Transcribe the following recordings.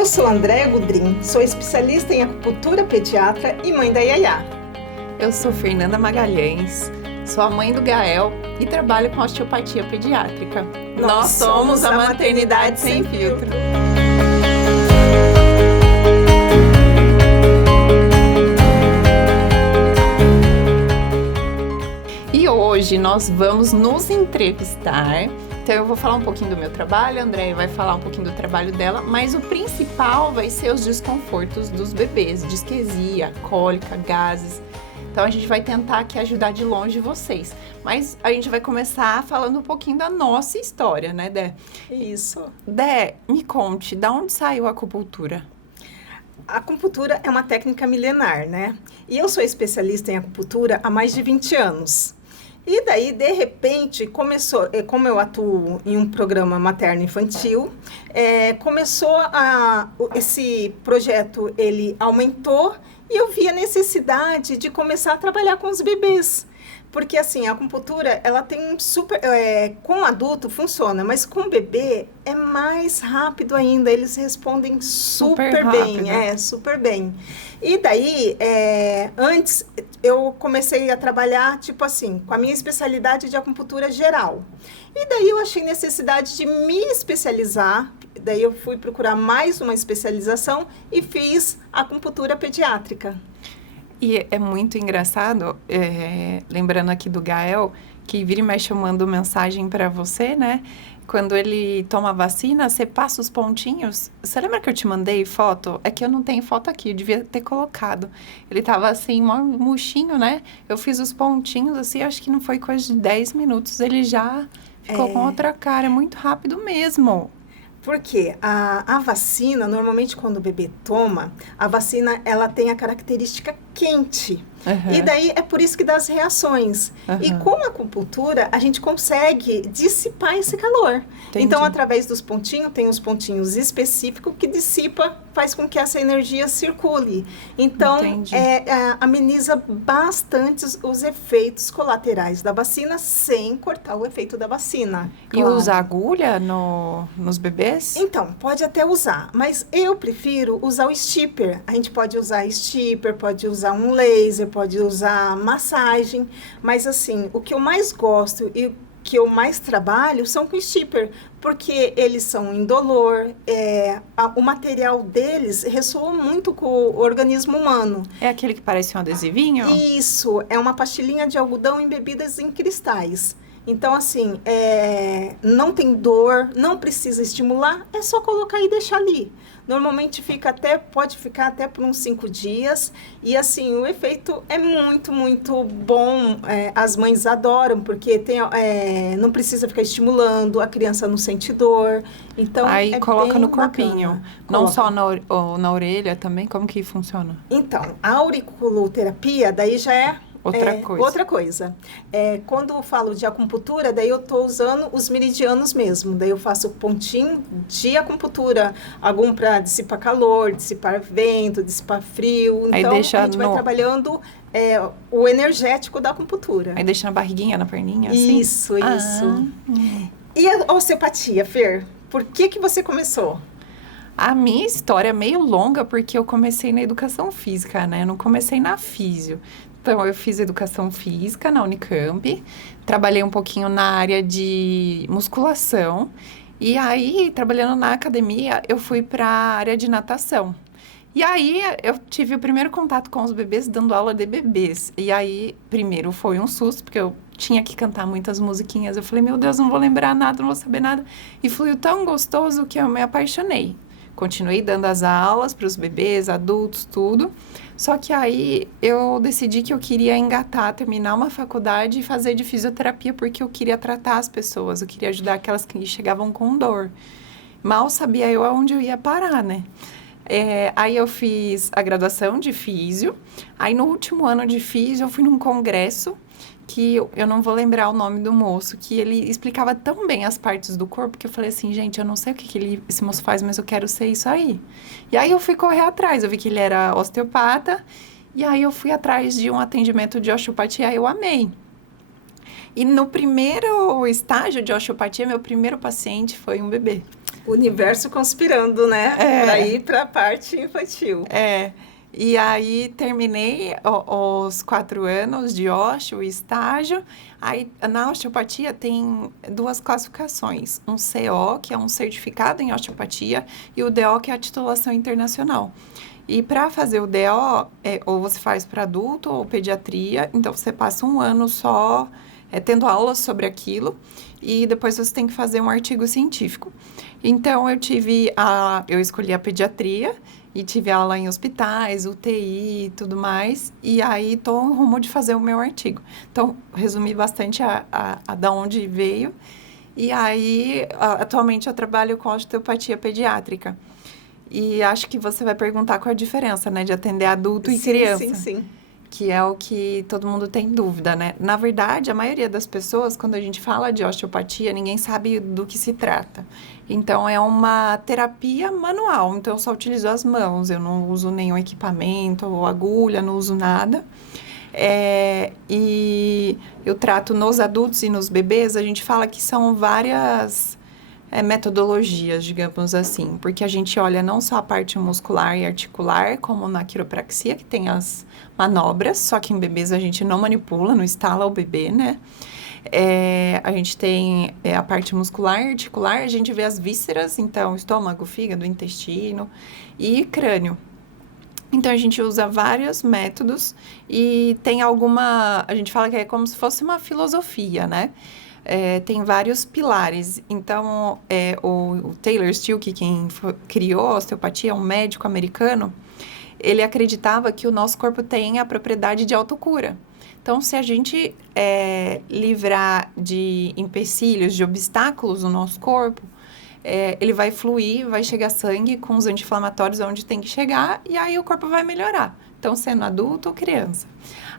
Eu sou Andréa Gudrim, sou especialista em acupuntura pediatra e mãe da Yaya. Eu sou Fernanda Magalhães, sou a mãe do Gael e trabalho com osteopatia pediátrica. Nós somos a Maternidade Sem Filtro. E hoje nós vamos nos entrevistar. Então eu vou falar um pouquinho do meu trabalho, a Andréia vai falar um pouquinho do trabalho dela, mas o principal vai ser os desconfortos dos bebês, disquesia, cólica, gases. Então a gente vai tentar aqui ajudar de longe vocês. Mas a gente vai começar falando um pouquinho da nossa história, né, Dé? Isso. Dé, me conte, da onde saiu a acupuntura? A acupuntura é uma técnica milenar, né? E eu sou especialista em acupuntura há mais de 20 anos. E daí, de repente, começou, como eu atuo em um programa materno-infantil, esse projeto, ele aumentou e eu vi a necessidade de começar a trabalhar com os bebês. Porque, assim, a acupuntura, ela tem um super... com adulto funciona, mas com bebê é mais rápido ainda. Eles respondem super bem. Super bem. E daí, antes, eu comecei a trabalhar, tipo assim, com a minha especialidade de acupuntura geral. E daí, eu achei necessidade de me especializar. Daí, eu fui procurar mais uma especialização e fiz acupuntura pediátrica. E é muito engraçado, lembrando aqui do Gael, que vira e mexe eu mando mensagem para você, né? Quando ele toma vacina, você passa os pontinhos. Você lembra que eu te mandei foto? É que eu não tenho foto aqui, eu devia ter colocado. Ele tava assim, murchinho, né? Eu fiz os pontinhos, assim, acho que não foi coisa de 10 minutos. Ele já ficou com outra cara, é muito rápido mesmo. Porque a vacina, normalmente quando o bebê toma, a vacina ela tem a característica quente. Uhum. E daí é por isso que dá as reações. Uhum. E com a acupuntura, a gente consegue dissipar esse calor. Entendi. Então, através dos pontinhos, tem os pontinhos específicos que dissipa, faz com que essa energia circule. Então, ameniza bastante os efeitos colaterais da vacina, sem cortar o efeito da vacina. E usa agulha nos bebês? Então, pode até usar, mas eu prefiro usar o stipper. A gente pode usar stipper, pode usar um laser, pode usar massagem, mas assim, o que eu mais gosto e o que eu mais trabalho são com stipper, porque eles são indolor, o material deles ressoa muito com o organismo humano. É aquele que parece um adesivinho? Isso, é uma pastilhinha de algodão embebidas em cristais. Então, assim, não tem dor, não precisa estimular, é só colocar e deixar ali. Normalmente pode ficar até por uns 5 dias. E, assim, o efeito é muito, muito bom. As mães adoram, porque não precisa ficar estimulando, a criança não sente dor. Então, aí coloca no corpinho. Bacana. Não só na orelha também? Como que funciona? Então, a auriculoterapia, daí já é... Outra coisa. Quando eu falo de acupuntura, daí eu estou usando os meridianos mesmo. Daí eu faço pontinho de acupuntura. Algum para dissipar calor, dissipar vento, dissipar frio. Aí então, a gente vai trabalhando o energético da acupuntura. Aí deixa na barriguinha, na perninha, assim? Isso. E a osteopatia, Fer? Por que você começou? A minha história é meio longa, porque eu comecei na educação física, né? Eu não comecei na físio. Então, eu fiz educação física na Unicamp, trabalhei um pouquinho na área de musculação, e aí, trabalhando na academia, eu fui para a área de natação. E aí, eu tive o primeiro contato com os bebês, dando aula de bebês. E aí, primeiro foi um susto, porque eu tinha que cantar muitas musiquinhas. Eu falei, meu Deus, não vou lembrar nada, não vou saber nada. E fluiu tão gostoso que eu me apaixonei. Continuei dando as aulas para os bebês, adultos, tudo. Só que aí eu decidi que eu queria terminar uma faculdade e fazer de fisioterapia, porque eu queria tratar as pessoas, eu queria ajudar aquelas que chegavam com dor. Mal sabia eu aonde eu ia parar, né? Aí eu fiz a graduação de físio. Aí no último ano de físio eu fui num congresso que eu não vou lembrar o nome do moço, que ele explicava tão bem as partes do corpo, que eu falei assim, gente, eu não sei o que esse moço faz, mas eu quero ser isso aí. E aí eu fui correr atrás, eu vi que ele era osteopata, e aí eu fui atrás de um atendimento de osteopatia, eu amei. E no primeiro estágio de osteopatia, meu primeiro paciente foi um bebê. O universo conspirando, né? Para ir para a parte infantil. E aí terminei os 4 anos de osteo, o estágio. Aí na osteopatia tem 2 classificações. Um CO, que é um certificado em osteopatia, e o DO, que é a titulação internacional. E para fazer o DO, ou você faz para adulto ou pediatria, então você passa 1 ano só tendo aulas sobre aquilo, e depois você tem que fazer um artigo científico. Então eu escolhi a pediatria, e tive aula em hospitais, UTI e tudo mais. E aí, estou em rumo de fazer o meu artigo. Então, resumi bastante da onde veio. E aí, atualmente, eu trabalho com osteopatia pediátrica. E acho que você vai perguntar qual a diferença, né? De atender adulto e criança. Sim. Que é o que todo mundo tem dúvida, né? Na verdade, a maioria das pessoas, quando a gente fala de osteopatia, ninguém sabe do que se trata. Então, é uma terapia manual. Então, eu só utilizo as mãos, eu não uso nenhum equipamento ou agulha, não uso nada. E eu trato nos adultos e nos bebês, a gente fala que são várias metodologias, digamos assim, porque a gente olha não só a parte muscular e articular, como na quiropraxia, que tem as manobras, só que em bebês a gente não manipula, não instala o bebê, né? A gente tem a parte muscular e articular, a gente vê as vísceras, então estômago, fígado, intestino e crânio. Então, a gente usa vários métodos e tem a gente fala que é como se fosse uma filosofia, né? Tem vários pilares. Então, o Taylor Steele, que quem criou a osteopatia, é um médico americano, ele acreditava que o nosso corpo tem a propriedade de autocura. Então, se a gente livrar de empecilhos, de obstáculos no nosso corpo, ele vai fluir, vai chegar sangue com os anti-inflamatórios onde tem que chegar, e aí o corpo vai melhorar. Então, sendo adulto ou criança.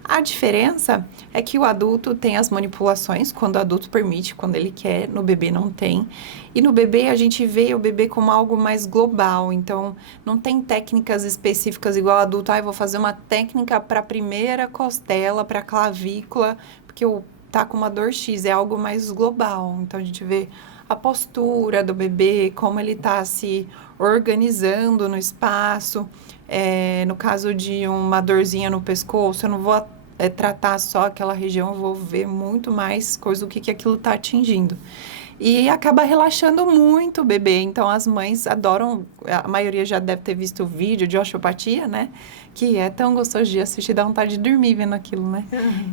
A diferença é que o adulto tem as manipulações, quando o adulto permite, quando ele quer, no bebê não tem. E no bebê, a gente vê o bebê como algo mais global, então não tem técnicas específicas igual o adulto. Eu vou fazer uma técnica para a primeira costela, para a clavícula, porque tá com uma dor X, é algo mais global. Então, a gente vê a postura do bebê, como ele está se organizando no espaço. No caso de uma dorzinha no pescoço, eu não vou tratar só aquela região, eu vou ver muito mais coisa do que aquilo está atingindo. E acaba relaxando muito o bebê. Então, as mães adoram, a maioria já deve ter visto o vídeo de osteopatia, né? Que é tão gostoso de assistir, dá vontade de dormir vendo aquilo, né?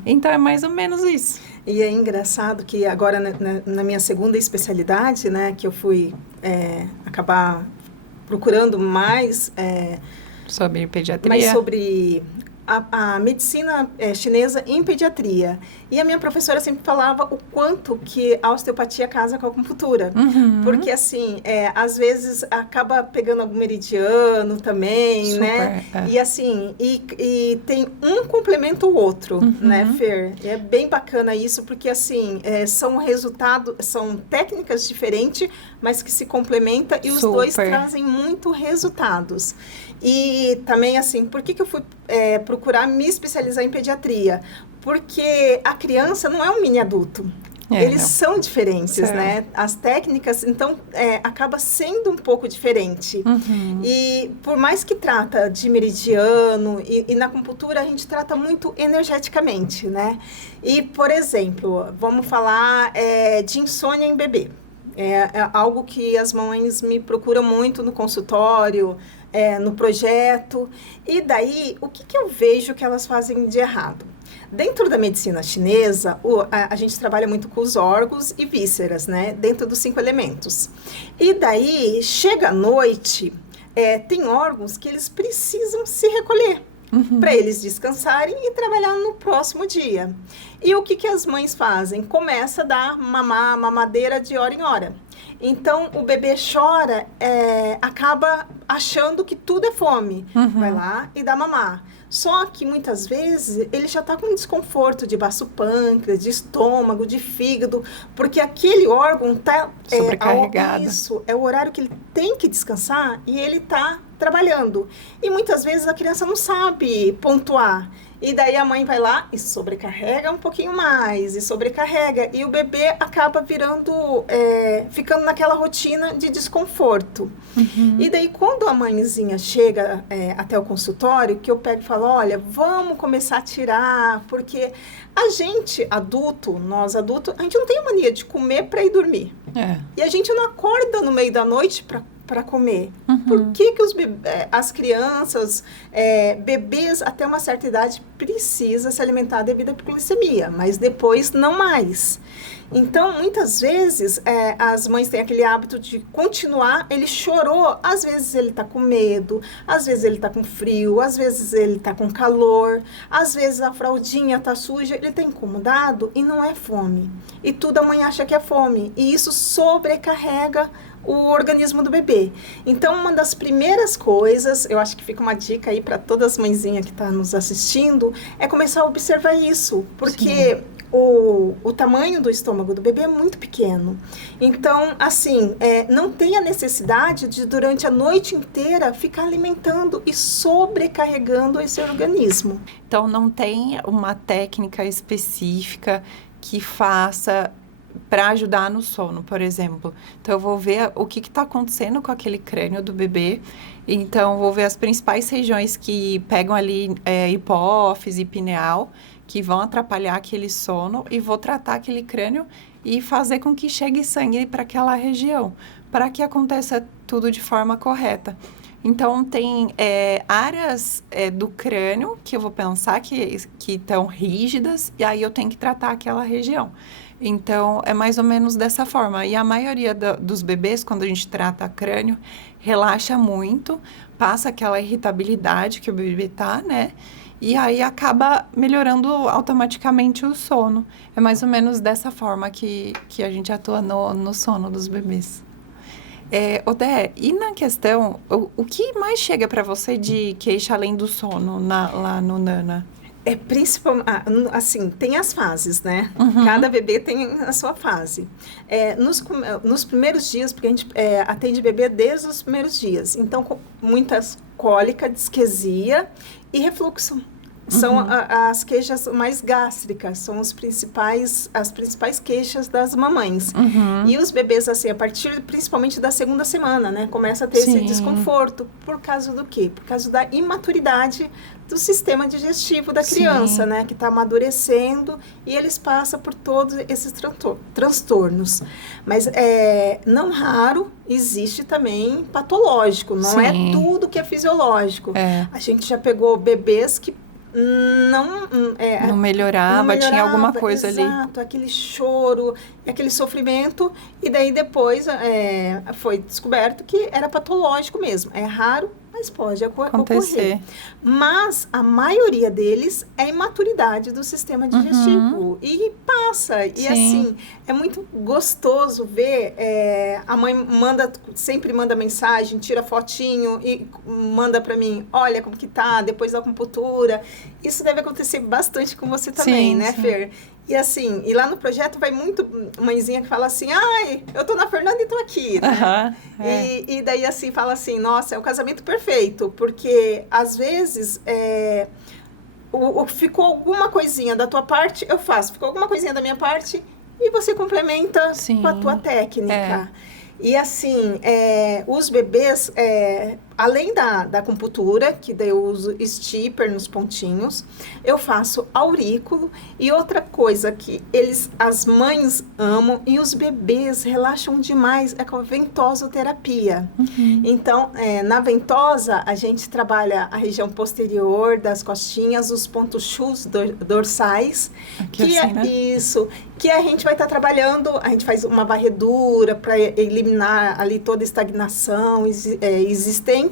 Então, é mais ou menos isso. E é engraçado que agora, na minha segunda especialidade, né? Que eu fui acabar procurando mais... sobre pediatria? Mas sobre a medicina chinesa em pediatria. E a minha professora sempre falava o quanto que a osteopatia casa com a acupuntura. Porque, assim, às vezes acaba pegando algum meridiano também, super, né? E, assim, e tem um complementa o outro, né, Fer? E é bem bacana isso, porque, assim, são técnicas diferentes, mas que se complementam e os dois trazem muito resultados. E também, assim, por que eu fui procurar me especializar em pediatria? Porque a criança não é um mini adulto. Eles são diferentes, né? As técnicas, então, acaba sendo um pouco diferente. E por mais que trata de meridiano, e na acupuntura a gente trata muito energeticamente, né? E, por exemplo, vamos falar de insônia em bebê. É algo que as mães me procuram muito no consultório, no projeto. E daí, o que eu vejo que elas fazem de errado? Dentro da medicina chinesa, a gente trabalha muito com os órgãos e vísceras, né? Dentro dos 5 elementos. E daí, chega à noite, tem órgãos que eles precisam se recolher. Para eles descansarem e trabalhar no próximo dia. E o que as mães fazem? Começa a dar mamadeira de hora em hora. Então, o bebê chora, acaba achando que tudo é fome. Vai lá e dá mamar. Só que, muitas vezes, ele já está com desconforto de baço pâncreas, de estômago, de fígado, porque aquele órgão está sobrecarregado. Isso, é o horário que ele tem que descansar e ele está trabalhando. E muitas vezes a criança não sabe pontuar. E daí a mãe vai lá e sobrecarrega um pouquinho mais, e sobrecarrega. E o bebê acaba ficando naquela rotina de desconforto. E daí quando a mãezinha chega até o consultório, que eu pego e falo, olha, vamos começar a tirar, porque a gente, nós adultos, a gente não tem a mania de comer para ir dormir. E a gente não acorda no meio da noite para comer. Por que as crianças, bebês até uma certa idade, precisam se alimentar devido à hipoglicemia, mas depois não mais. Então, muitas vezes, as mães têm aquele hábito de continuar, ele chorou, às vezes ele está com medo, às vezes ele está com frio, às vezes ele está com calor, às vezes a fraldinha está suja, ele está incomodado e não é fome. E tudo a mãe acha que é fome, e isso sobrecarrega o organismo do bebê. Então, uma das primeiras coisas, eu acho que fica uma dica aí para todas as mãezinhas que estão nos assistindo, é começar a observar isso, porque o tamanho do estômago do bebê é muito pequeno. Então, assim, não tem a necessidade de, durante a noite inteira, ficar alimentando e sobrecarregando esse organismo. Então, não tem uma técnica específica que faça para ajudar no sono, por exemplo. Então, eu vou ver o que está acontecendo com aquele crânio do bebê. Então, vou ver as principais regiões que pegam ali hipófise e pineal, que vão atrapalhar aquele sono, e vou tratar aquele crânio e fazer com que chegue sangue para aquela região, para que aconteça tudo de forma correta. Então, tem áreas do crânio que eu vou pensar que estão rígidas, e aí eu tenho que tratar aquela região. Então, é mais ou menos dessa forma. E a maioria dos bebês, quando a gente trata crânio, relaxa muito, passa aquela irritabilidade que o bebê tá, né? E aí acaba melhorando automaticamente o sono. É mais ou menos dessa forma que a gente atua no sono dos bebês. Odé, e na questão, o que mais chega para você de queixa além do sono lá no Nana? Principalmente, assim, tem as fases, né? Cada bebê tem a sua fase. Nos primeiros dias, porque a gente atende bebê desde os primeiros dias. Então, com muitas cólica, disquesia e refluxo. São as queixas mais gástricas, são as principais queixas das mamães. E os bebês, assim, a partir principalmente da segunda semana, né? Começa a ter esse desconforto. Por causa do quê? Por causa da imaturidade do sistema digestivo da criança, né? Que está amadurecendo e eles passam por todos esses transtornos. Mas, não raro, existe também patológico. Não é tudo que é fisiológico. A gente já pegou bebês que não melhorava, tinha alguma coisa ali. Exato, aquele choro, aquele sofrimento, e daí depois foi descoberto que era patológico mesmo. É raro, mas pode ocorrer. Mas a maioria deles é imaturidade do sistema digestivo. E passa. E assim, é muito gostoso ver. A mãe sempre manda mensagem, tira fotinho e manda para mim, olha como que tá, depois da acupuntura. Isso deve acontecer bastante com você também, né, Fer? E assim, e lá no projeto vai muito mãezinha que fala assim, ai, eu tô na Fernanda e tô aqui, né? E daí assim, fala assim, nossa, é o casamento perfeito, porque às vezes ficou alguma coisinha da tua parte, eu faço, ficou alguma coisinha da minha parte e você complementa com a tua técnica. E assim, os bebês, além da acupuntura, que daí eu uso stipper nos pontinhos, eu faço aurículo. E outra coisa que as mães amam e os bebês relaxam demais é com a ventosoterapia. Então, na ventosa, a gente trabalha a região posterior das costinhas, os pontos chus dorsais. Aqui assim, né? Isso, que a gente vai estar trabalhando, a gente faz uma varredura para eliminar ali toda a estagnação existente.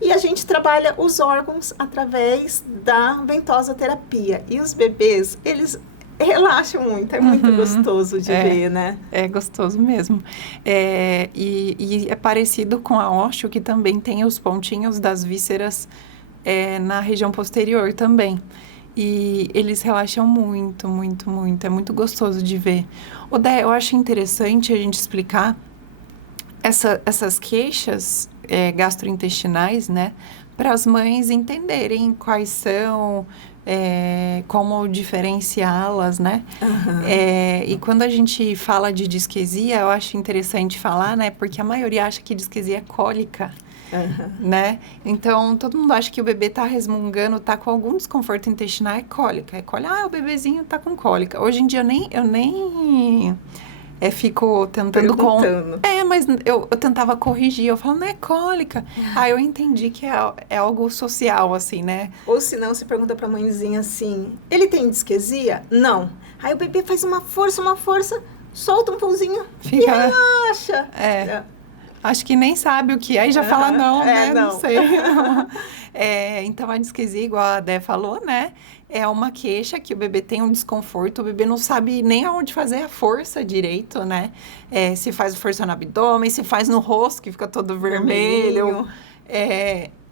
E a gente trabalha os órgãos através da ventosoterapia. E os bebês, eles relaxam muito, é muito gostoso de ver, né? É gostoso mesmo. E é parecido com a osteo, que também tem os pontinhos das vísceras na região posterior também. E eles relaxam muito, muito, muito. É muito gostoso de ver. Odé, eu acho interessante a gente explicar essas queixas gastrointestinais, né? Para as mães entenderem quais são, como diferenciá-las, né? E quando a gente fala de disquesia, eu acho interessante falar, né? Porque a maioria acha que disquesia é cólica, né? Então, todo mundo acha que o bebê tá resmungando, tá com algum desconforto intestinal, é cólica. É cólica, o bebezinho tá com cólica. Hoje em dia, eu nem fico tentando... mas eu tentava corrigir. Eu falo, não é cólica. Aí eu entendi que é algo social, assim, né? Ou se não, você pergunta pra mãezinha assim, ele tem disquesia? Não. Aí o bebê faz uma força, solta um pãozinho e relaxa. Acho que nem sabe o que é e já fala não, né? Não sei. Então, a disquesia, igual a Dé falou, né? É uma queixa que o bebê tem um desconforto, o bebê não sabe nem aonde fazer a força direito, né? Se faz força no abdômen, se faz no rosto, que fica todo vermelho.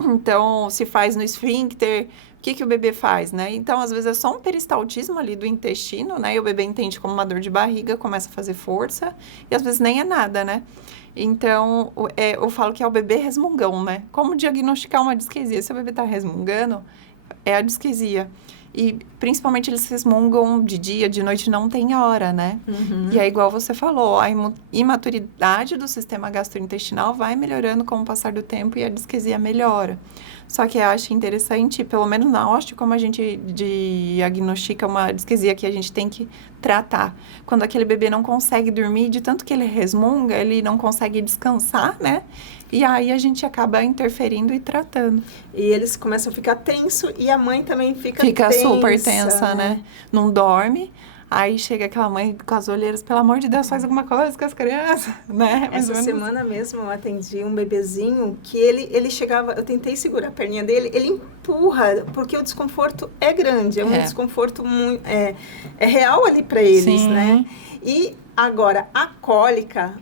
Então, se faz no esfíncter, o que o bebê faz, né? Então, às vezes, é só um peristaltismo ali do intestino, né? E o bebê entende como uma dor de barriga, começa a fazer força, e às vezes nem é nada, né? Então, eu falo que é o bebê resmungão, né? Como diagnosticar uma disquesia? Se o bebê tá resmungando, é a disquesia. E, principalmente, eles resmungam de dia, de noite, não tem hora, né? E é igual você falou, a imaturidade do sistema gastrointestinal vai melhorando com o passar do tempo e a disquesia melhora. Só que eu acho interessante, pelo menos na osteo, como a gente diagnostica uma disquesia que a gente tem que tratar. Quando aquele bebê não consegue dormir, de tanto que ele resmunga, ele não consegue descansar, né? E aí a gente acaba interferindo e tratando. E eles começam a ficar tenso e a mãe também fica super tensa, né? Não dorme. Aí chega aquela mãe com as olheiras, pelo amor de Deus, faz alguma coisa com as crianças, né? Essa semana mesmo eu atendi um bebezinho que ele chegava, eu tentei segurar a perninha dele, ele empurra, porque o desconforto é grande, é um desconforto muito, é real ali para eles, né? E agora, a cólica,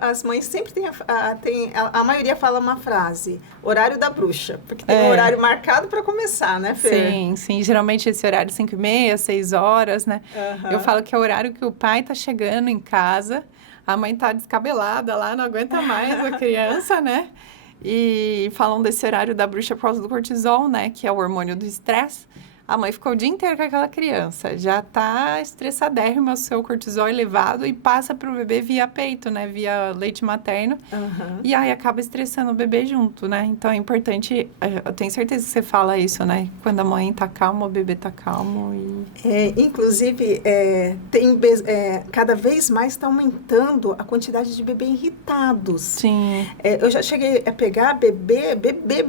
as mães sempre têm, a maioria fala uma frase, horário da bruxa, porque tem um horário marcado para começar, né, Fer? Sim, geralmente esse horário 5h30, 6 horas, né? Eu falo que é o horário que o pai tá chegando em casa, a mãe tá descabelada lá, não aguenta mais a criança, né? E falam desse horário da bruxa por causa do cortisol, né? Que é o hormônio do estresse. A mãe ficou o dia inteiro com aquela criança, já tá estressadérrima, o seu cortisol elevado e passa pro bebê via peito, né? Via leite materno. E aí acaba estressando o bebê junto, né? Então é importante, eu tenho certeza que você fala isso, né? Quando a mãe tá calma, o bebê tá calmo. Inclusive, cada vez mais está aumentando a quantidade de bebês irritados. Sim. Eu já cheguei a pegar bebê,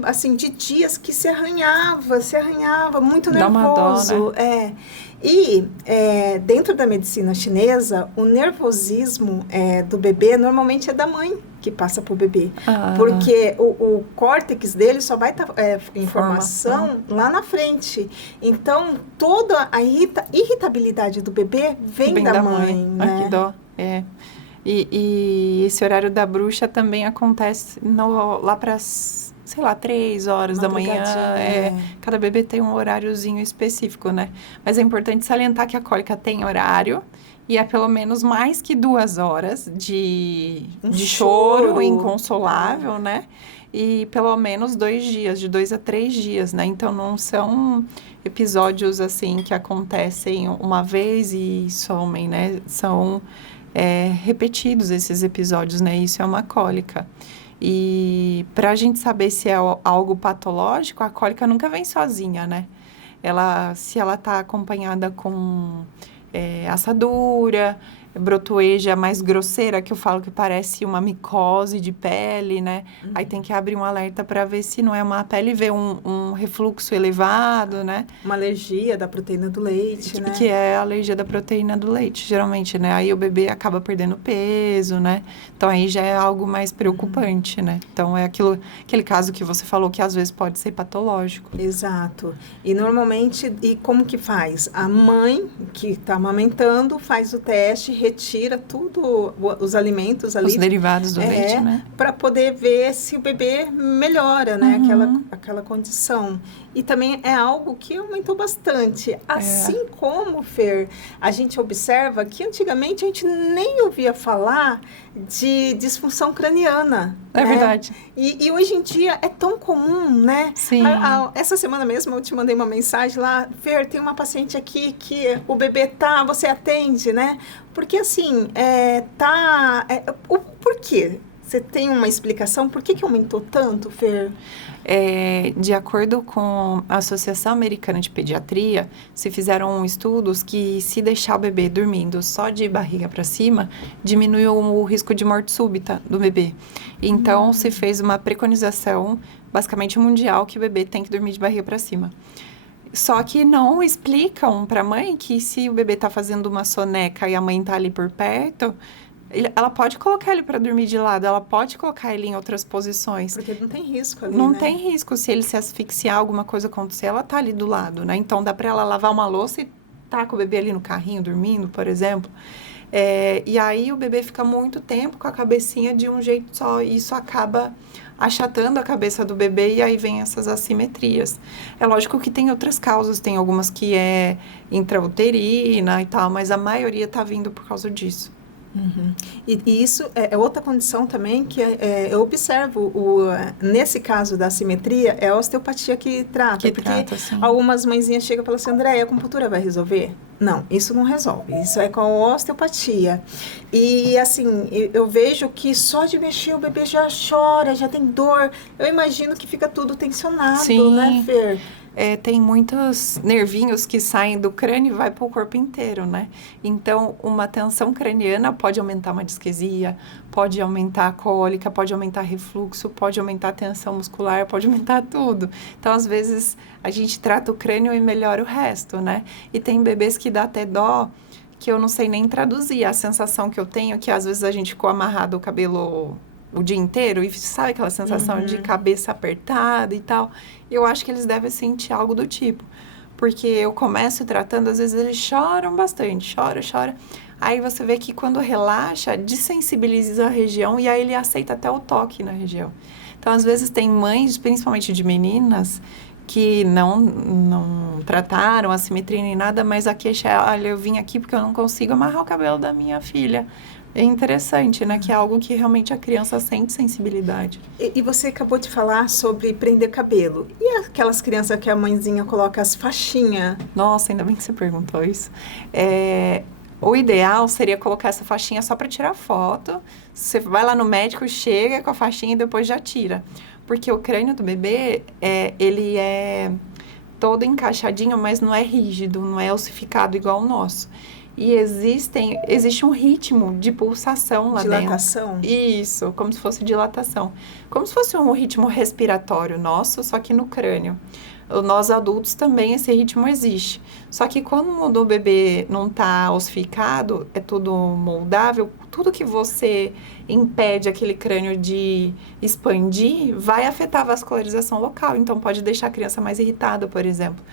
assim, de dias que se arranhava, muito nervoso. Dá uma dó, né? E dentro da medicina chinesa, o nervosismo do bebê normalmente é da mãe que passa para o bebê. Porque o córtex dele só vai estar informação lá na frente. Então, toda a irritabilidade do bebê vem da mãe. Né? Que dó. E esse horário da bruxa também acontece lá para 3 horas da manhã. Cada bebê tem um horáriozinho específico, né? Mas é importante salientar que a cólica tem horário e é pelo menos mais que 2 horas de choro inconsolável, né? E pelo menos 2 dias, de 2 a 3 dias, né? Então, não são episódios, assim, que acontecem uma vez e somem, né? São repetidos esses episódios, né? Isso é uma cólica. E para a gente saber se é algo patológico, a cólica nunca vem sozinha, né? Se ela está acompanhada com assadura, brotoeja mais grosseira, que eu falo que parece uma micose de pele, né? Aí tem que abrir um alerta para ver se não é uma pele, ver um refluxo elevado, né? Uma alergia da proteína do leite, né? Que é a alergia da proteína do leite, geralmente, né? Aí o bebê acaba perdendo peso, né? Então, aí já é algo mais preocupante, né? Então, é aquele caso que você falou que às vezes pode ser patológico. Exato. E normalmente, como que faz? A mãe que está amamentando faz o teste, retira tudo, os alimentos ali. Os derivados do leite, né? Para poder ver se o bebê melhora, né? Aquela condição. E também é algo que aumentou bastante. Assim como, Fer, a gente observa que antigamente a gente nem ouvia falar de disfunção craniana. É verdade. E hoje em dia é tão comum, né? Sim. Essa semana mesmo eu te mandei uma mensagem lá, Fer, tem uma paciente aqui que o bebê você atende, né? Porque assim, por quê? Você tem uma explicação? Por que aumentou tanto, Fer? De acordo com a Associação Americana de Pediatria, se fizeram estudos que se deixar o bebê dormindo só de barriga para cima, diminuiu o risco de morte súbita do bebê. Então, se fez uma preconização, basicamente mundial, que o bebê tem que dormir de barriga para cima. Só que não explicam para a mãe que se o bebê está fazendo uma soneca e a mãe está ali por perto, ela pode colocar ele para dormir de lado, ela pode colocar ele em outras posições. Porque não tem risco ali, Não né? tem risco. Se ele se asfixiar, alguma coisa acontecer, ela tá ali do lado, né? Então, dá para ela lavar uma louça e tá com o bebê ali no carrinho, dormindo, por exemplo. E aí, o bebê fica muito tempo com a cabecinha de um jeito só. E isso acaba achatando a cabeça do bebê e aí vem essas assimetrias. É lógico que tem outras causas. Tem algumas que é intrauterina e tal, mas a maioria tá vindo por causa disso. Uhum. E isso é outra condição também que eu observo, nesse caso da assimetria, é a osteopatia que trata. Porque algumas mãezinhas chegam e falam assim, André, a acupuntura vai resolver? Não, isso não resolve, isso é com a osteopatia. E assim, eu vejo que só de mexer o bebê já chora, já tem dor. Eu imagino que fica tudo tensionado, Sim. né, Fer? Tem muitos nervinhos que saem do crânio e vai para o corpo inteiro, né? Então, uma tensão craniana pode aumentar uma disquesia, pode aumentar a cólica, pode aumentar refluxo, pode aumentar a tensão muscular, pode aumentar tudo. Então, às vezes, a gente trata o crânio e melhora o resto, né? E tem bebês que dá até dó, que eu não sei nem traduzir. A sensação que eu tenho é que, às vezes, a gente ficou amarrado o cabelo o dia inteiro e sabe aquela sensação de cabeça apertada e tal. Eu acho que eles devem sentir algo do tipo. Porque eu começo tratando, às vezes eles choram bastante, chora. Aí você vê que quando relaxa, desensibiliza a região e aí ele aceita até o toque na região. Então, às vezes tem mães, principalmente de meninas, que não trataram a simetria nem nada, mas a queixa é, olha, eu vim aqui porque eu não consigo amarrar o cabelo da minha filha. É interessante, né? Que é algo que realmente a criança sente sensibilidade. E você acabou de falar sobre prender cabelo. E aquelas crianças que a mãezinha coloca as faixinhas? Nossa, ainda bem que você perguntou isso. O ideal seria colocar essa faixinha só para tirar foto. Você vai lá no médico, chega com a faixinha e depois já tira. Porque o crânio do bebê, ele é todo encaixadinho, mas não é rígido, não é ossificado igual o nosso. E existe um ritmo de pulsação lá dentro. Dilatação? Isso, como se fosse dilatação. Como se fosse um ritmo respiratório nosso, só que no crânio. Nós adultos também esse ritmo existe. Só que quando o bebê não está ossificado, é tudo moldável, tudo que você impede aquele crânio de expandir vai afetar a vascularização local. Então pode deixar a criança mais irritada, por exemplo.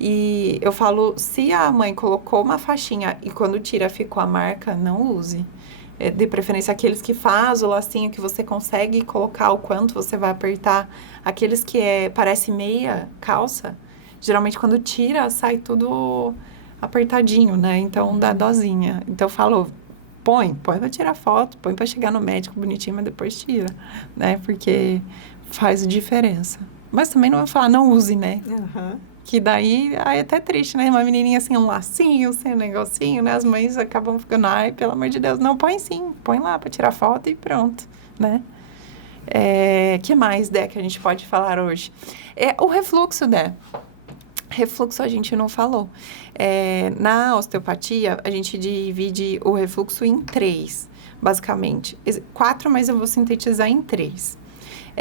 E eu falo, se a mãe colocou uma faixinha e quando tira ficou a marca, não use. De preferência aqueles que faz o lacinho que você consegue colocar o quanto você vai apertar. Aqueles que parece meia calça, geralmente quando tira sai tudo apertadinho, né? Então dá dosinha. Então eu falo, põe pra tirar foto, põe pra chegar no médico bonitinho, mas depois tira, né? Porque faz diferença. Mas também não vou falar, não use, né? Que daí é até triste, né? Uma menininha assim, um lacinho, sem um negocinho, né? As mães acabam ficando, ai, pelo amor de Deus. Não, põe sim, põe lá pra tirar foto e pronto, né? Que mais, Dé, que a gente pode falar hoje? O refluxo, Dé. Refluxo a gente não falou. Na osteopatia, a gente divide o refluxo em 3, basicamente. 4, mas eu vou sintetizar em 3.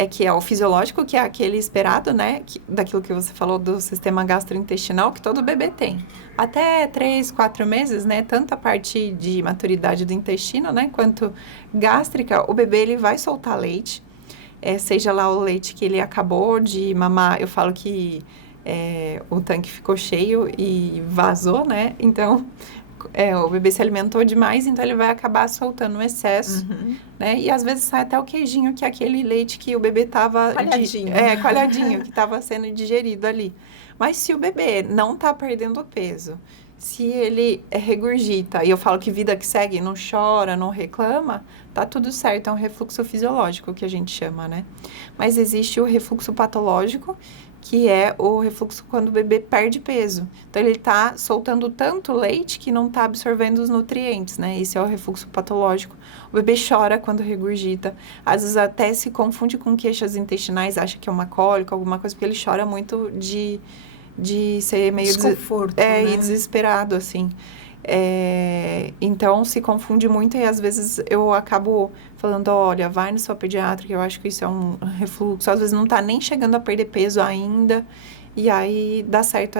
Que é o fisiológico, que é aquele esperado, né? Daquilo que você falou do sistema gastrointestinal, que todo bebê tem. Até 3, 4 meses, né? Tanto a parte de maturidade do intestino, né? Quanto gástrica, o bebê, ele vai soltar leite. Seja lá o leite que ele acabou de mamar, eu falo que o tanque ficou cheio e vazou, né? Então, o bebê se alimentou demais, então ele vai acabar soltando um excesso, Uhum. né? E às vezes sai até o queijinho, que é aquele leite que o bebê tava... Coalhadinho. Coalhadinho, que estava sendo digerido ali. Mas se o bebê não tá perdendo peso, se ele regurgita, e eu falo que vida que segue, não chora, não reclama, tá tudo certo, é um refluxo fisiológico que a gente chama, né? Mas existe o refluxo patológico, que é o refluxo quando o bebê perde peso. Então, ele tá soltando tanto leite que não tá absorvendo os nutrientes, né? Esse é o refluxo patológico. O bebê chora quando regurgita. Às vezes até se confunde com queixas intestinais, acha que é uma cólica, alguma coisa, porque ele chora muito de ser meio desconforto, e né? desesperado, assim. Então, se confunde muito e às vezes eu acabo falando, olha, vai no seu pediatra, que eu acho que isso é um refluxo. Às vezes não tá nem chegando a perder peso ainda. E aí dá certo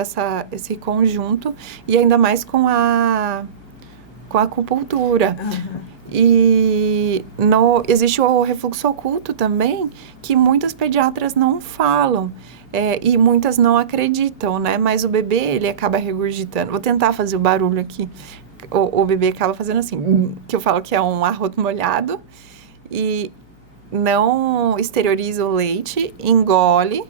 esse conjunto. E ainda mais com a acupuntura. Uhum. E existe o refluxo oculto também, que muitas pediatras não falam. E muitas não acreditam, né? Mas o bebê, ele acaba regurgitando. Vou tentar fazer o barulho aqui. O bebê acaba fazendo assim, que eu falo que é um arroto molhado. E não exterioriza o leite, engole.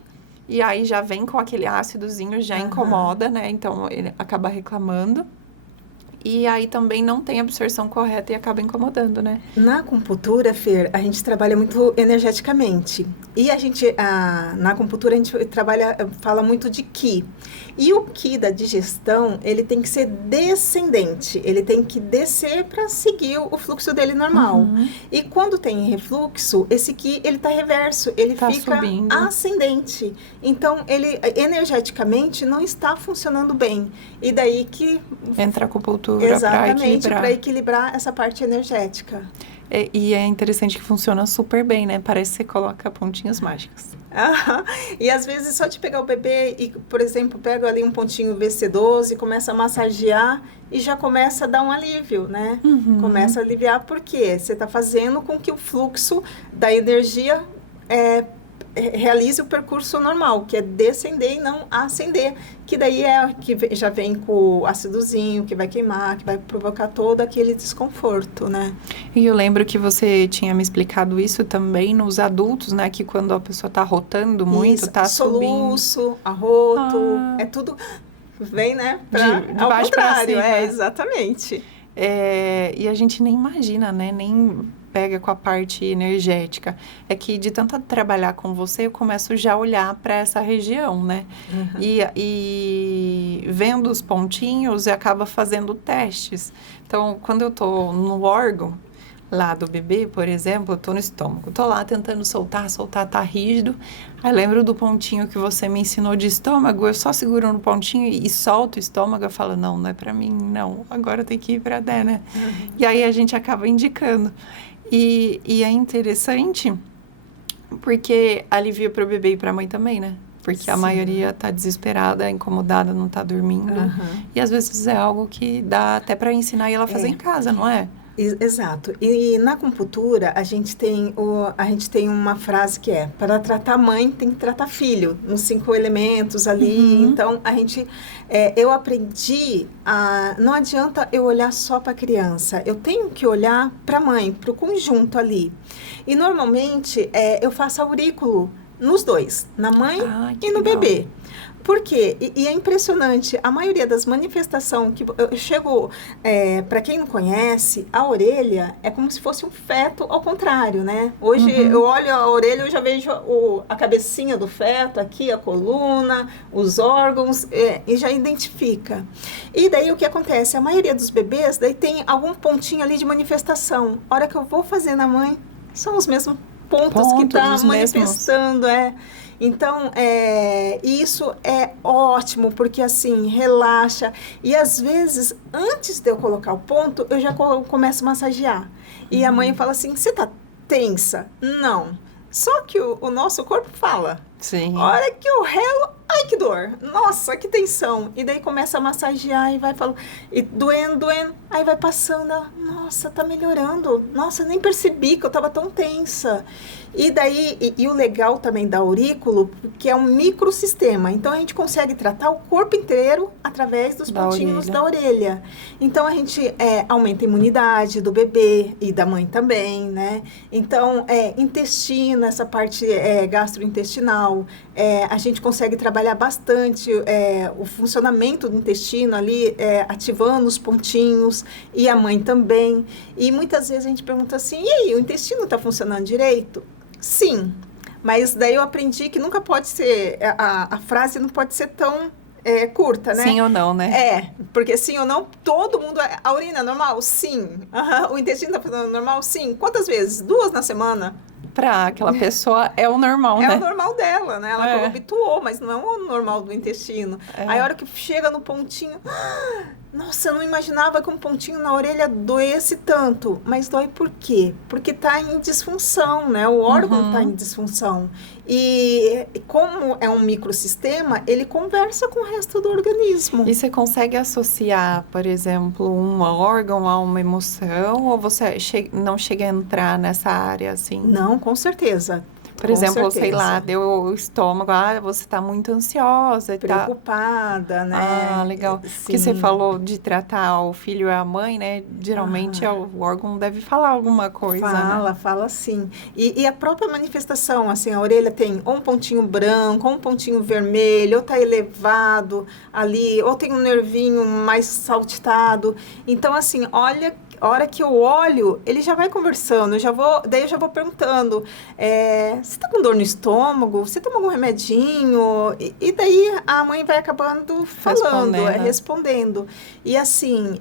E aí já vem com aquele ácidozinho, já incomoda, né? Então, ele acaba reclamando. E aí também não tem absorção correta e acaba incomodando, né? Na acupuntura, Fer, a gente trabalha muito energeticamente. E na acupuntura a gente fala muito de Qi. E o Qi da digestão, ele tem que ser descendente. Ele tem que descer para seguir o fluxo dele normal. Uhum. E quando tem refluxo, esse Qi, ele tá reverso. Ele Tá fica subindo. ascendente. Então, ele energeticamente não está funcionando bem. E daí que... Entra a acupuntura para Exatamente, equilibrar. para equilibrar essa parte energética. E é interessante que funciona super bem, né? Parece que você coloca pontinhos mágicos. E às vezes só de pegar o bebê e, por exemplo, pega ali um pontinho VC12, começa a massagear e já começa a dar um alívio, né? Uhum. Começa a aliviar porque você está fazendo com que o fluxo da energia realize o percurso normal, que é descender e não ascender, que daí que já vem com o ácidozinho, que vai queimar, que vai provocar todo aquele desconforto, né? E eu lembro que você tinha me explicado isso também nos adultos, né? Que quando a pessoa tá rotando muito, isso, tá subindo. soluço, arroto, é tudo vem, né? De Ao baixo pra contrário, cima. Exatamente. E a gente nem imagina, né? Nem pega com a parte energética. É que de tanto trabalhar com você, eu começo já a olhar para essa região, né? Uhum. E vendo os pontinhos, acaba fazendo testes. Então, quando eu tô no órgão lá do bebê, por exemplo, eu tô no estômago. Tô lá tentando soltar, tá rígido. Aí lembro do pontinho que você me ensinou de estômago, eu só seguro no pontinho e solto o estômago, eu falo, não é pra mim, não. Agora tem que ir pra Dé, né? Uhum. E aí a gente acaba indicando. E é interessante porque alivia para o bebê e para a mãe também, né? Porque a maioria tá desesperada, incomodada, não tá dormindo. Uhum. E às vezes é algo que dá até para ensinar ela a fazer em casa, não é? Exato. E na acupuntura, a gente tem uma frase que é: para tratar mãe, tem que tratar filho, nos 5 elementos ali. Uhum. Então, eu aprendi não adianta eu olhar só para a criança, eu tenho que olhar para a mãe, para o conjunto ali. E normalmente, eu faço aurículo nos dois, na mãe e no legal. bebê. Por quê? E é impressionante, a maioria das manifestações que eu chego, para quem não conhece, a orelha é como se fosse um feto ao contrário, né? Hoje eu olho a orelha, eu já vejo a cabecinha do feto, aqui a coluna, os órgãos, e já identifica. E daí o que acontece? A maioria dos bebês, daí tem algum pontinho ali de manifestação. A hora que eu vou fazer na mãe, são os mesmos pontos que tá manifestando, Então, isso é ótimo, porque assim, relaxa. E às vezes, antes de eu colocar o ponto, eu já começo a massagear. E a mãe fala assim, você tá tensa? Não. Só que o nosso corpo fala. Sim. A hora que eu relo, ai que dor. Nossa, que tensão. E daí começa a massagear e vai falando. E doendo. Aí vai passando, nossa, tá melhorando. Nossa, nem percebi que eu tava tão tensa. E daí, e o legal também da aurículo, que é um microsistema. Então, a gente consegue tratar o corpo inteiro através dos pontinhos da orelha. Então, a gente aumenta a imunidade do bebê e da mãe também, né? Então, intestino, essa parte gastrointestinal, a gente consegue trabalhar bastante o funcionamento do intestino ali, ativando os pontinhos, e a mãe também. E muitas vezes a gente pergunta assim, e aí, o intestino está funcionando direito? Sim, mas daí eu aprendi que nunca pode ser, a frase não pode ser tão curta, né? Sim ou não, né? Porque sim ou não, todo mundo... A urina é normal? Sim. O intestino está funcionando normal? Sim. Quantas vezes? 2 na semana? Para aquela pessoa é o normal, né? É o normal dela, né? Ela habituou, mas não é o normal do intestino. Aí a hora que chega no pontinho... Nossa, eu não imaginava que um pontinho na orelha doesse tanto. Mas dói por quê? Porque está em disfunção, né? O órgão está em disfunção. E como é um microsistema, ele conversa com o resto do organismo. E você consegue associar, por exemplo, um órgão a uma emoção? Ou você não chega a entrar nessa área, assim? Não, com certeza. Por exemplo, sei lá, deu o estômago, você está muito ansiosa e preocupada, né? Ah, legal. Porque você falou de tratar o filho e a mãe, né? Geralmente o órgão deve falar alguma coisa, né? Fala sim. E a própria manifestação, assim, a orelha tem ou um pontinho branco, ou um pontinho vermelho, ou tá elevado ali, ou tem um nervinho mais saltitado. Então, assim, olha... A hora que eu olho, ele já vai conversando, daí eu já vou perguntando, você tá com dor no estômago? Você toma algum remedinho? E daí a mãe vai acabando falando, respondendo. E assim,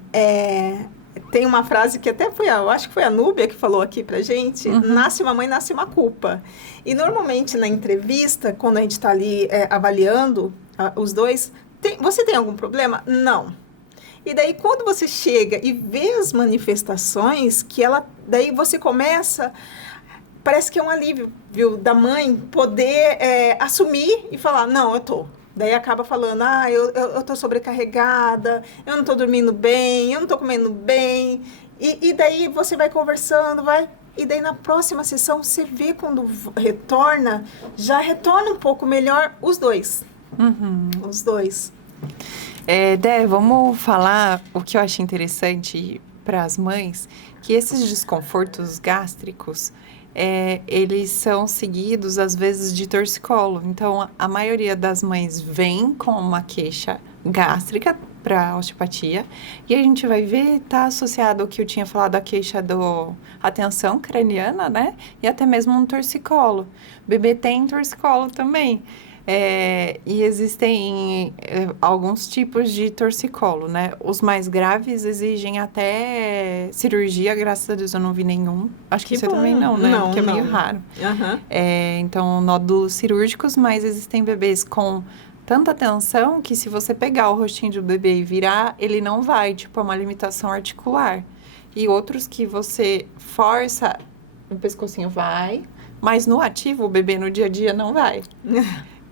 tem uma frase que até eu acho que foi a Núbia que falou aqui pra gente, nasce uma mãe, nasce uma culpa. E normalmente na entrevista, quando a gente tá ali avaliando os dois, você tem algum problema? Não. E daí, quando você chega e vê as manifestações, daí você começa, parece que é um alívio, viu, da mãe poder assumir e falar, não, eu tô. Daí acaba falando, eu tô sobrecarregada, eu não tô dormindo bem, eu não tô comendo bem. E daí você vai conversando, e daí na próxima sessão você vê quando retorna, já retorna um pouco melhor os dois. Os dois. Dé, vamos falar o que eu acho interessante para as mães, que esses desconfortos gástricos, eles são seguidos, às vezes, de torcicolo. Então, a maioria das mães vem com uma queixa gástrica para osteopatia, e a gente vai ver, tá associado ao que eu tinha falado, a queixa a tensão craniana, né? E até mesmo um torcicolo. O bebê tem torcicolo também. E existem alguns tipos de torcicolo, né? Os mais graves exigem até cirurgia, graças a Deus eu não vi nenhum. Acho que você também não, né? Porque é meio raro. Então, nódulos cirúrgicos, mas existem bebês com tanta tensão que se você pegar o rostinho do bebê e virar, ele não vai, tipo, é uma limitação articular. E outros que você força, o pescocinho vai, mas no ativo, o bebê no dia a dia não vai.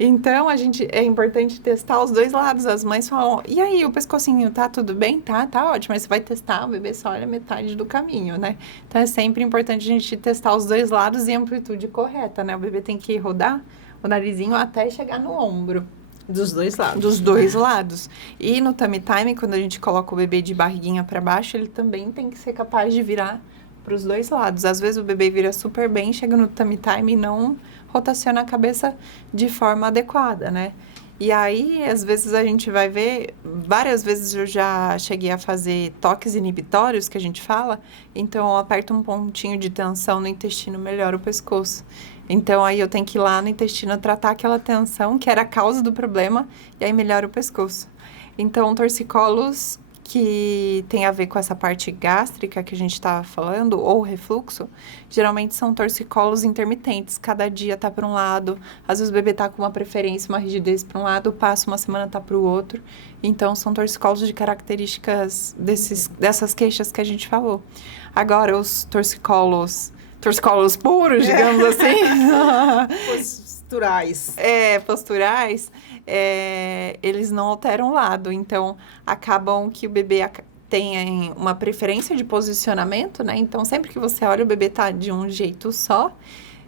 Então, é importante testar os dois lados. As mães falam, e aí, o pescocinho, tá tudo bem? Tá ótimo. Mas você vai testar, o bebê só olha metade do caminho, né? Então, é sempre importante a gente testar os dois lados e a amplitude correta, né? O bebê tem que rodar o narizinho até chegar no ombro. Dos dois lados. Dos dois lados. E no tummy time, quando a gente coloca o bebê de barriguinha para baixo, ele também tem que ser capaz de virar para os dois lados. Às vezes o bebê vira super bem, chega no tummy time e não rotaciona a cabeça de forma adequada, né? E aí, às vezes a gente vai ver, várias vezes eu já cheguei a fazer toques inibitórios, que a gente fala, então eu aperto um pontinho de tensão no intestino, melhora o pescoço. Então, aí eu tenho que ir lá no intestino tratar aquela tensão, que era a causa do problema, e aí melhora o pescoço. Então, torcicolos que tem a ver com essa parte gástrica que a gente estava falando, ou refluxo, geralmente são torcicolos intermitentes. Cada dia tá para um lado, às vezes o bebê tá com uma preferência, uma rigidez para um lado, passa uma semana tá para o outro. Então, são torcicolos de características dessas queixas que a gente falou. Agora, os torcicolos puros, digamos assim. Posturais. Posturais, eles não alteram o lado. Então, acabam que o bebê tem uma preferência de posicionamento, né? Então, sempre que você olha, o bebê tá de um jeito só.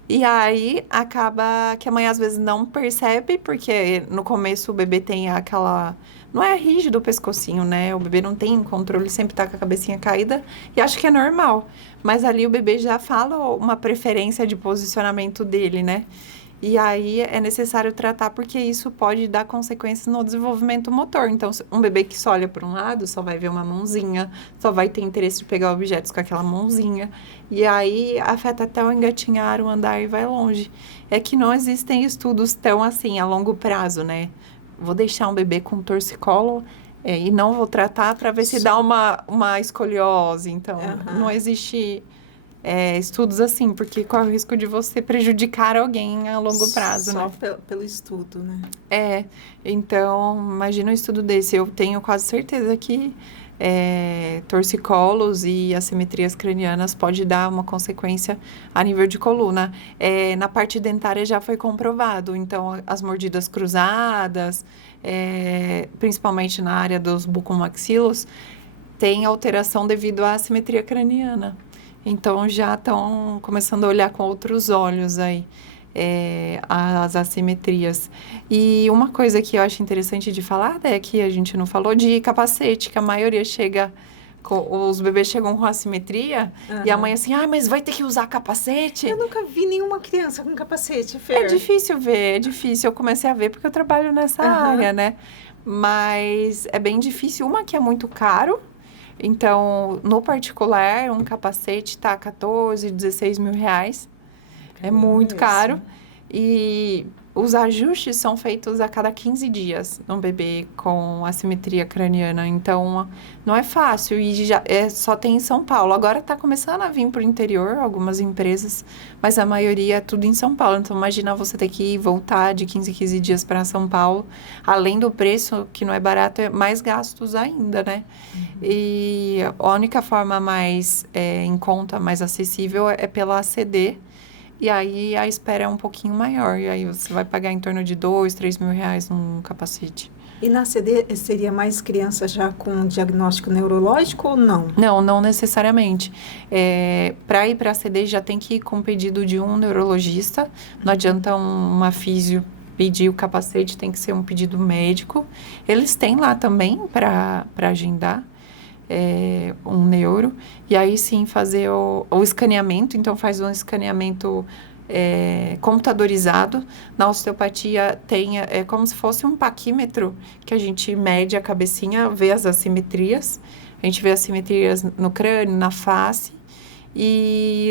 E aí, acaba que a mãe às vezes não percebe, porque no começo o bebê tem aquela... Não é rígido o pescocinho, né? O bebê não tem controle, sempre tá com a cabecinha caída. E acho que é normal. Mas ali o bebê já fala uma preferência de posicionamento dele, né? E aí é necessário tratar porque isso pode dar consequências no desenvolvimento motor. Então, um bebê que só olha para um lado só vai ver uma mãozinha, só vai ter interesse de pegar objetos com aquela mãozinha. E aí afeta até o engatinhar, o andar e vai longe. É que não existem estudos tão assim a longo prazo, né? Vou deixar um bebê com torcicolo e não vou tratar para ver se dá uma escoliose. Então, não existe... estudos assim, porque corre o risco de você prejudicar alguém a longo prazo, Só né? pelo estudo, né? Então, imagina um estudo desse. Eu tenho quase certeza que torcicolos e assimetrias cranianas pode dar uma consequência a nível de coluna. Na parte dentária já foi comprovado, então as mordidas cruzadas, principalmente na área dos bucomaxilos, tem alteração devido à assimetria craniana. Então, já estão começando a olhar com outros olhos aí as assimetrias. E uma coisa que eu acho interessante de falar, que a gente não falou, de capacete, que a maioria os bebês chegam com assimetria, e a mãe assim, mas vai ter que usar capacete? Eu nunca vi nenhuma criança com capacete, Fer. É difícil ver, é difícil. Eu comecei a ver porque eu trabalho nessa área, né? Mas é bem difícil. Uma que é muito caro. Então, no particular, um capacete tá 14, 16 mil reais. É muito caro. E os ajustes são feitos a cada 15 dias num bebê com assimetria craniana. Então, não é fácil. E só tem em São Paulo. Agora tá começando a vir pro interior, algumas empresas, mas a maioria é tudo em São Paulo. Então, imagina você ter que voltar de 15 em 15 dias para São Paulo. Além do preço, que não é barato, é mais gastos ainda, né? E a única forma mais em conta, mais acessível é pela ACD. E aí a espera é um pouquinho maior. E aí você vai pagar em torno de 2, 3 mil reais num capacete. E na CD seria mais criança já com diagnóstico neurológico ou não? Não necessariamente. Para ir para a CD já tem que ir com pedido de um neurologista. Não adianta uma físio pedir o capacete, tem que ser um pedido médico. Eles têm lá também para agendar. Um neuro, e aí sim fazer o escaneamento, então faz um escaneamento computadorizado. Na osteopatia é como se fosse um paquímetro, que a gente mede a cabecinha, vê as assimetrias, a gente vê assimetrias no crânio, na face,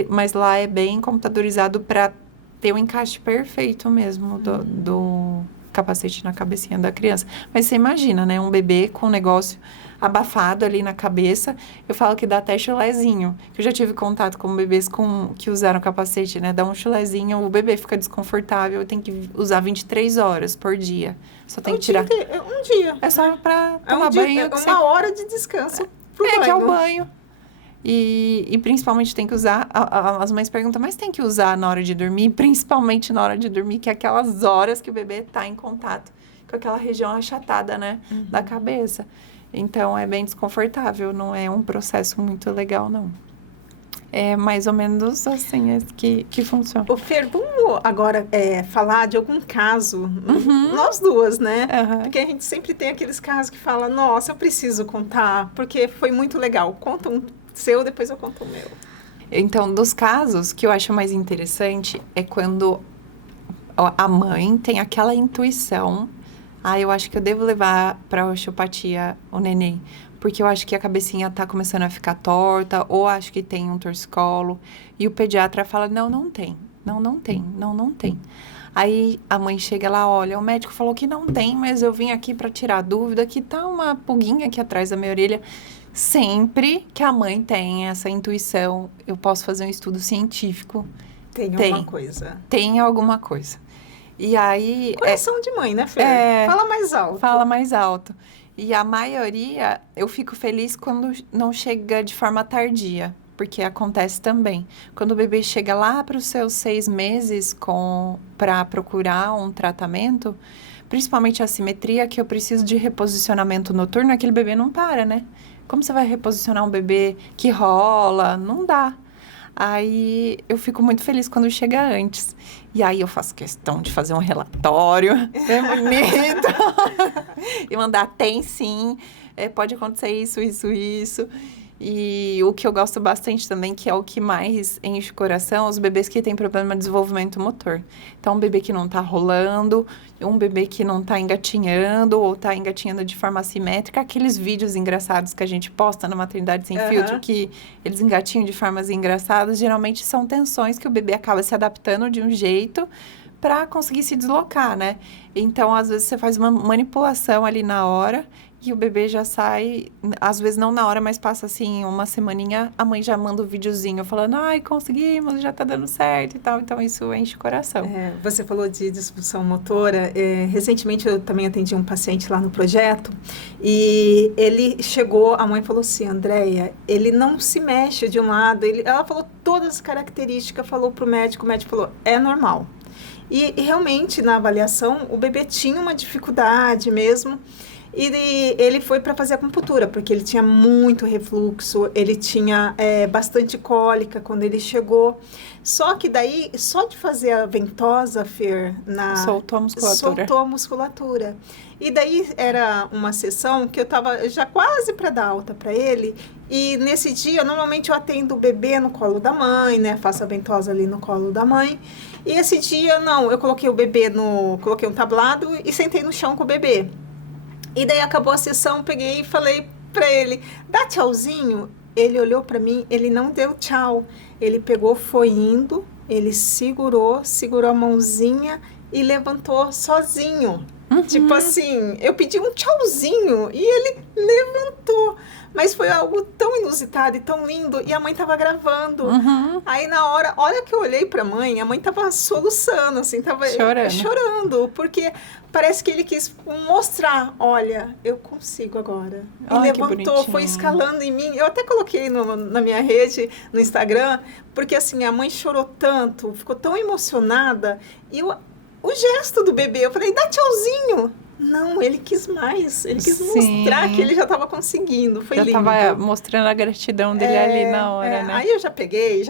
mas lá é bem computadorizado para ter o encaixe perfeito mesmo do capacete na cabecinha da criança. Mas você imagina, né, um bebê com um negócio abafado ali na cabeça, eu falo que dá até chulezinho. Eu já tive contato com bebês que usaram capacete, né? Dá um chulezinho, o bebê fica desconfortável, tem que usar 23 horas por dia. Só tem que tirar... Um dia. É só pra tomar banho. É uma hora de descanso pro banho. Que é o banho. E principalmente tem que usar... As mães perguntam, mas tem que usar na hora de dormir? Principalmente na hora de dormir, que é aquelas horas que o bebê tá em contato com aquela região achatada, né? Da cabeça. Então, é bem desconfortável, não é um processo muito legal, não. É mais ou menos assim que funciona. Ô, Fer, vamos agora falar de algum caso, nós duas, né? Porque a gente sempre tem aqueles casos que fala, nossa, eu preciso contar, porque foi muito legal. Conta um seu, depois eu conto o meu. Então, dos casos, que eu acho mais interessante é quando a mãe tem aquela intuição, eu acho que eu devo levar para osteopatia o neném, porque eu acho que a cabecinha tá começando a ficar torta, ou acho que tem um torcicolo, e o pediatra fala, não tem. Aí a mãe chega lá, olha, o médico falou que não tem, mas eu vim aqui para tirar a dúvida, que tá uma pulguinha aqui atrás da minha orelha. Sempre que a mãe tem essa intuição, eu posso fazer um estudo científico. Tem alguma coisa. E aí... Coração de mãe, né, Fer? Fala mais alto. Fala mais alto. E a maioria, eu fico feliz quando não chega de forma tardia, porque acontece também. Quando o bebê chega lá para os seus 6 meses para procurar um tratamento, principalmente a assimetria, que eu preciso de reposicionamento noturno, aquele bebê não para, né? Como você vai reposicionar um bebê que rola? Não dá. Aí eu fico muito feliz quando chega antes. E aí eu faço questão de fazer um relatório bem bonito e mandar, tem sim, pode acontecer isso, isso, isso. E o que eu gosto bastante também, que é o que mais enche o coração, os bebês que têm problema de desenvolvimento motor. Então, um bebê que não tá rolando, um bebê que não tá engatinhando, ou tá engatinhando de forma assimétrica, aqueles vídeos engraçados que a gente posta na Maternidade Sem Filtro, que eles engatinham de formas engraçadas, geralmente são tensões que o bebê acaba se adaptando de um jeito para conseguir se deslocar, né? Então, às vezes, você faz uma manipulação ali na hora e o bebê já sai, às vezes não na hora, mas passa assim, uma semaninha, a mãe já manda um videozinho falando, ai, conseguimos, já tá dando certo e tal. Então, isso enche o coração. Você falou de disfunção motora. Recentemente, eu também atendi um paciente lá no projeto e ele chegou, a mãe falou assim, Andréia, ele não se mexe de um lado. Ela falou todas as características, falou pro médico, o médico falou, é normal. E realmente, na avaliação, o bebê tinha uma dificuldade mesmo. E ele foi para fazer acupuntura, porque ele tinha muito refluxo, ele tinha bastante cólica quando ele chegou. Só que daí, só de fazer a ventosa, Fer, soltou a musculatura. Soltou a musculatura. E daí era uma sessão que eu estava já quase para dar alta para ele. E nesse dia, normalmente eu atendo o bebê no colo da mãe, né? Faço a ventosa ali no colo da mãe. E esse dia, não, eu coloquei o bebê coloquei um tablado e sentei no chão com o bebê. E daí acabou a sessão, peguei e falei pra ele, dá tchauzinho. Ele olhou pra mim, ele não deu tchau. Ele pegou, foi indo, ele segurou a mãozinha e levantou sozinho. Tipo assim, eu pedi um tchauzinho e ele levantou. Mas foi algo tão inusitado e tão lindo. E a mãe tava gravando. Aí na hora que eu olhei pra mãe, a mãe tava soluçando, assim, tava chorando. Porque parece que ele quis mostrar, olha, eu consigo agora. E levantou, foi escalando em mim. Eu até coloquei na minha rede, no Instagram, porque assim, a mãe chorou tanto, ficou tão emocionada. E o gesto do bebê, eu falei, dá tchauzinho. Não, ele quis mais. Ele quis mostrar que ele já estava conseguindo. Foi lindo. Já estava mostrando a gratidão dele ali na hora, né? Aí eu já peguei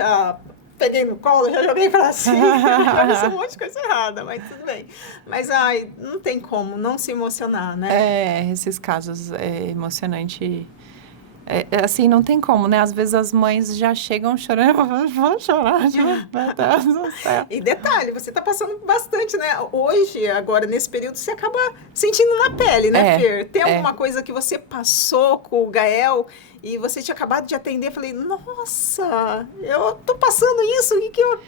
no colo, já joguei pra cima. Já fiz um monte de coisa errada, mas tudo bem. Mas, não tem como não se emocionar, né? Esses casos é emocionante. Assim, não tem como, né? Às vezes as mães já chegam chorando, vão chorar, meu Deus do céu. E detalhe, você tá passando bastante, né? Hoje, agora, nesse período, você acaba sentindo na pele, né, Fer? Tem alguma coisa que você passou com o Gael e você tinha acabado de atender, eu falei, nossa, eu tô passando isso, o que eu...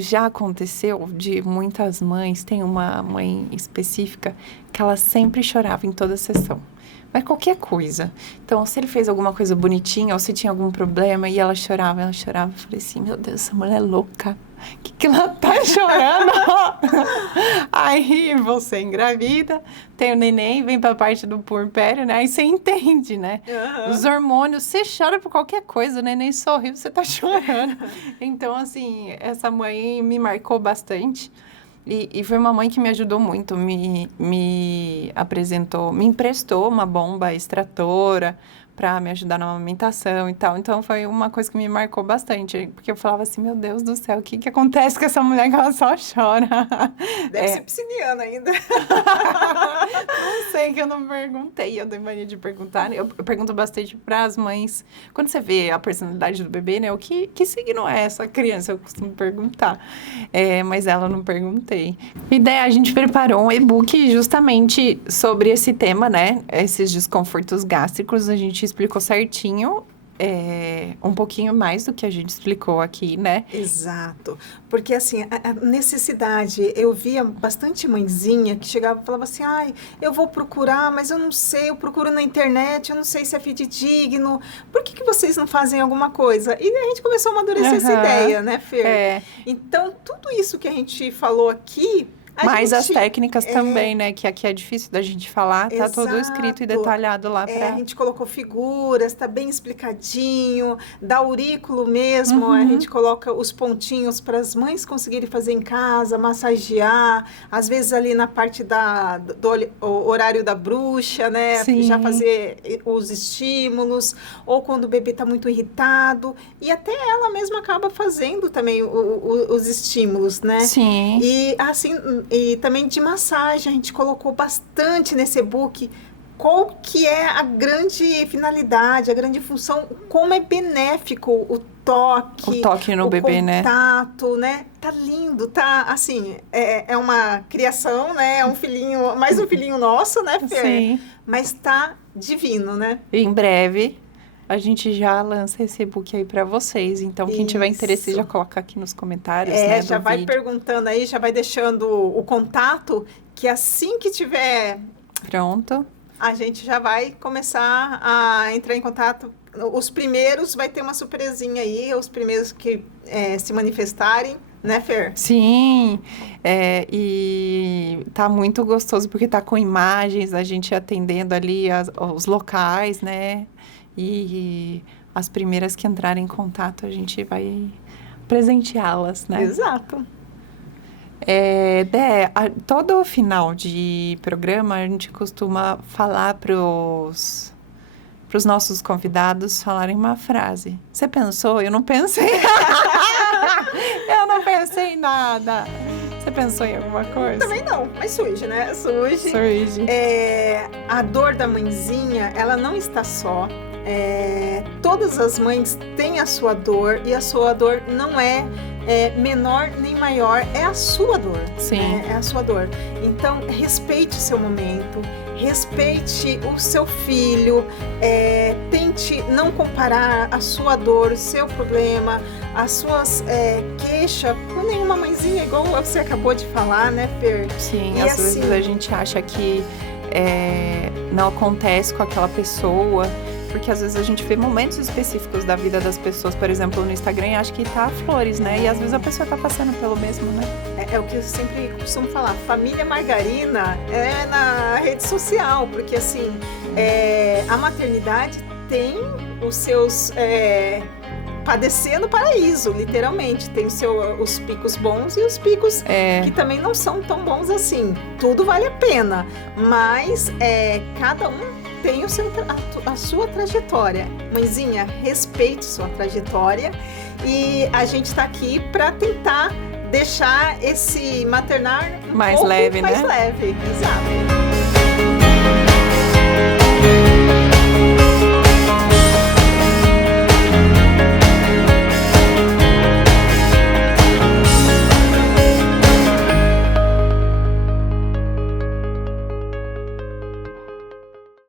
Já aconteceu de muitas mães, tem uma mãe específica que ela sempre chorava em toda a sessão. Mas qualquer coisa. Então, se ele fez alguma coisa bonitinha ou se tinha algum problema e ela chorava. Eu falei assim, meu Deus, essa mulher é louca. O que ela tá chorando? Aí você engravida, tem o neném, vem pra parte do puerpério, né? Aí você entende, né? Os hormônios, você chora por qualquer coisa, o neném sorriu, você tá chorando. Então, assim, essa mãe me marcou bastante. E foi uma mãe que me ajudou muito, me apresentou, me emprestou uma bomba extratora para me ajudar na amamentação e tal. Então, foi uma coisa que me marcou bastante, porque eu falava assim, meu Deus do céu, o que acontece com essa mulher que ela só chora? Deve ser pisciniana ainda. Não sei, que eu não perguntei, eu dei mania de perguntar. Eu pergunto bastante para as mães, quando você vê a personalidade do bebê, né, o que signo é essa criança? Eu costumo perguntar, mas ela não perguntei. E daí a gente preparou um e-book justamente sobre esse tema, né, esses desconfortos gástricos, a gente explicou certinho, um pouquinho mais do que a gente explicou aqui, né? Exato. Porque, assim, a necessidade... Eu via bastante mãezinha que chegava e falava assim, eu vou procurar, mas eu não sei, eu procuro na internet, eu não sei se é fidedigno. Por que vocês não fazem alguma coisa? E a gente começou a amadurecer essa ideia, né, Fer? Então, tudo isso que a gente falou aqui... Mas as técnicas também, né? Que aqui é difícil da gente falar, tá todo escrito e detalhado lá pra... A gente colocou figuras, tá bem explicadinho. Da aurículo mesmo, a gente coloca os pontinhos para as mães conseguirem fazer em casa, massagear. Às vezes ali na parte do horário da bruxa, né? Sim. Já fazer os estímulos. Ou quando o bebê tá muito irritado. E até ela mesma acaba fazendo também os estímulos, né? Sim. E assim... E também de massagem, a gente colocou bastante nesse e-book qual que é a grande finalidade, a grande função, como é benéfico o toque no bebê, né? O contato, né? Tá lindo, tá, assim, é uma criação, né? É um filhinho, mais um filhinho nosso, né, Fer? Sim. Mas tá divino, né? Em breve... A gente já lança esse e-book aí para vocês. Então, quem tiver interesse, já coloca aqui nos comentários, né, já vai vídeo. perguntando aí, já vai deixando o contato, que assim que tiver... Pronto. A gente já vai começar a entrar em contato. Os primeiros vai ter uma surpresinha aí, os primeiros que se manifestarem, né, Fer? Sim, e tá muito gostoso, porque tá com imagens, a gente atendendo ali os locais, né? E as primeiras que entrarem em contato, a gente vai presenteá-las, né? Exato. Todo final de programa, a gente costuma falar pros nossos convidados falarem uma frase. Você pensou? Eu não pensei. Eu não pensei em nada. Você pensou em alguma coisa? Também não, mas surge, né? Surge. A dor da mãezinha, ela não está só. Todas as mães têm a sua dor e a sua dor não é menor nem maior, é a sua dor. Sim. Né? É a sua dor. Então, respeite o seu momento, respeite o seu filho, tente não comparar a sua dor, o seu problema, as suas queixas com nenhuma mãezinha, igual você acabou de falar, né, Fer? Sim, às vezes a gente acha que não acontece com aquela pessoa, porque às vezes a gente vê momentos específicos da vida das pessoas, por exemplo, no Instagram, e acha que tá flores, né? E às vezes a pessoa tá passando pelo mesmo, né? É o que eu sempre costumo falar, família margarina é na rede social, porque assim, a maternidade tem os seus... padecer no paraíso, literalmente. Tem os picos bons e os picos que também não são tão bons assim. Tudo vale a pena, mas cada um tem a sua trajetória. Mãezinha, respeite sua trajetória e a gente está aqui para tentar deixar esse maternar mais leve, mais leve. Exato.